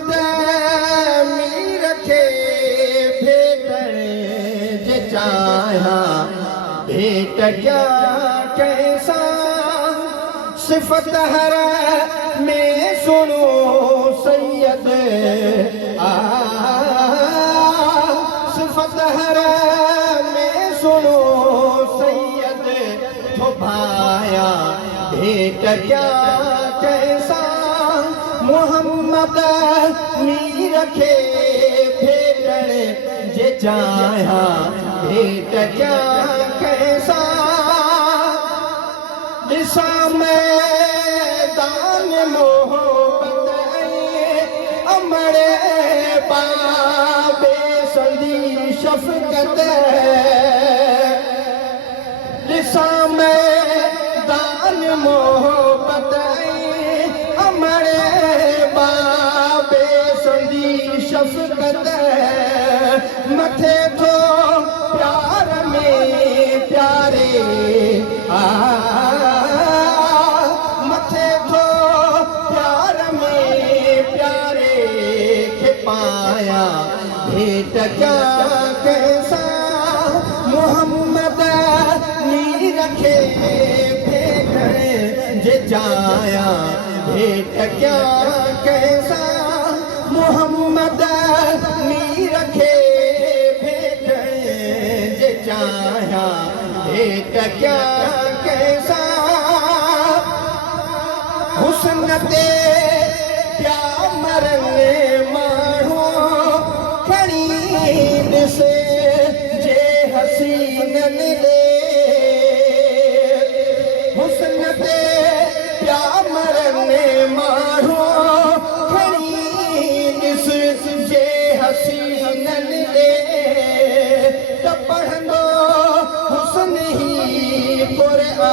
मोहम्मद मीर खे भेटण जे चाहियां भेट क्या कैसां सिफ़त हर में सुनो सैयद सिफ़त हर में सुनो सैयद तो भाया भेट क्या कैसा मोहम्मद मीर खे भेटण जे चाहियां भेट क्या कैसा ॾिसां मैदान मोहब्बत अमड़े बाबे संदी शफ़क़त ॾिसां मैदान मोहब्बत अमड़े बाबे संदी शफ़क़त मथे थो प्यार में प्यारे मथे थो प्यार में प्यारे खे पाया भेट क्या कैसा मोहम्मद मीर खे भेटण जे चाहियां भेट क्या कैसा मोहम्मद मीर खे भेटण जे चाहियां भेट क्या कैसा हुस्न ते प्या मरण माण्हू खणी ॾिसे जे हसीननि ॾे हुस्न ते प्या मरण माण्हू खणी ॾिस जे हसीननि ॾे त पढ़ंदो हुस्न ही क़ुरान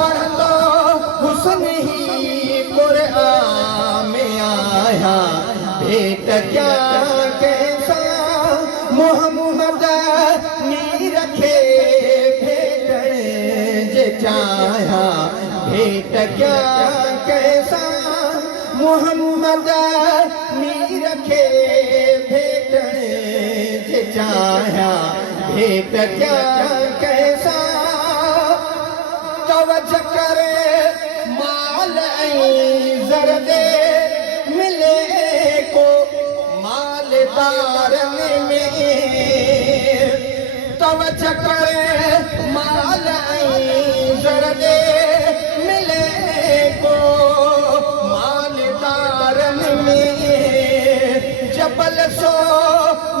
पढ़ंदो हुस्न ही क़ुरान में आया भेट क्या कैसा मोहम्मद मीर खे भेटण जे चाहियां भेट क्या कैसा मोहम्मद मीर खे भेटण जे चाहियां भेट क्या कैसा तवज करे माल ऐं ज़र दे मिले को मालदारनि में तवज करे माल ऐं ज़र दे मिले को मालदारनि में जबल सो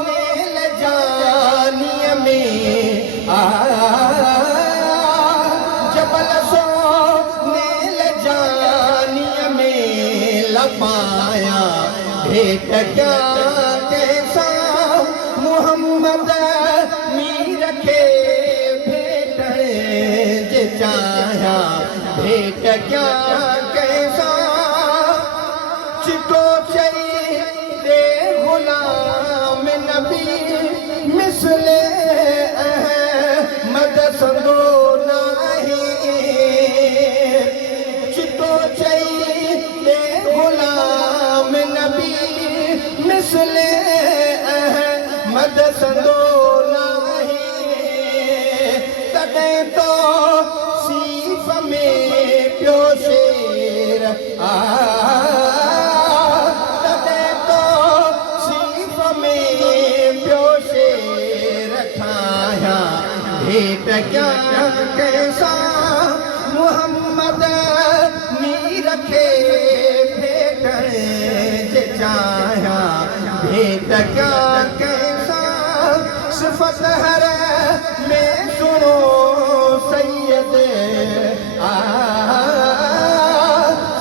नेल जानीअ में जबल सो नेल जानीअ में लपाया भेट क्या कैसा मोहम्मद मीर खे भेटण जे चाहियां भेट क्या कैसा चिटो चई दे गुलाम नबी मिसले अहमद संदो मिसले अहमद संदो नाहीं तॾहिं तो सीफ़ में पियो शेर तॾहिं तो सीफ़ में पियो शेर ठाहियां भेट क्या कैसा मोहम्मद मीर खे भेटण जे चाहियां भेट क्या कैसा सिफ़त हर में सुनो सैयद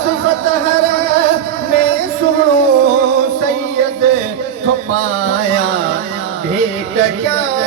सिफ़त हर में सुनो सैयद तो पाया भेट क्या